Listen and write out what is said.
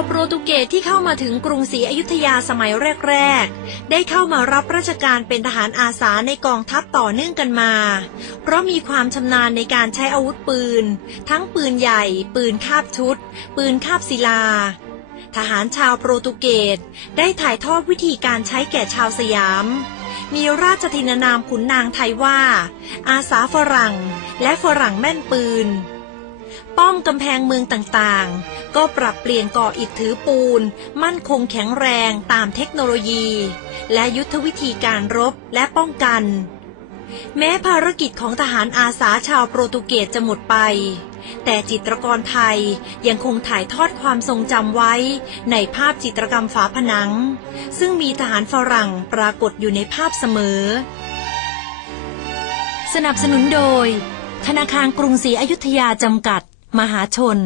าวโปรตุเกสที่เข้ามาถึงกรุงศรีอยุธยาสมัยแรก ๆ ได้เข้ามารับราชการเป็นทหารอาสาในกองทัพต่อเนื่องกันมา เพราะมีความชำนาญในการใช้อาวุธปืน ทั้งปืนใหญ่ ปืนคาบชุด ปืนคาบศิลา ทหารชาวโปรตุเกสได้ถ่ายทอดวิธีการใช้แก่ชาวสยาม มีราชทินานามขุนนางไทยว่า อาสาฝรั่ง และฝรั่งแม่นปืนป้องกำแพงเมืองต่างๆ ก็ปรับเปลี่ยนก่ออิฐถือปูน มั่นคงแข็งแรงตามเทคโนโลยี และยุทธวิธีการรบและป้องกัน แม้ภารกิจของทหารอาสาชาวโปรตุเกสจะหมดไป แต่จิตรกรไทยยังคงถ่ายทอดความทรงจำไว้ ในภาพจิตรกรรมฝาผนัง ซึ่งมีทหารฝรั่งปรากฏอยู่ในภาพเสมอ สนับสนุนโดย ธนาคารกรุงศรีอยุธยาจำกัด มหาชน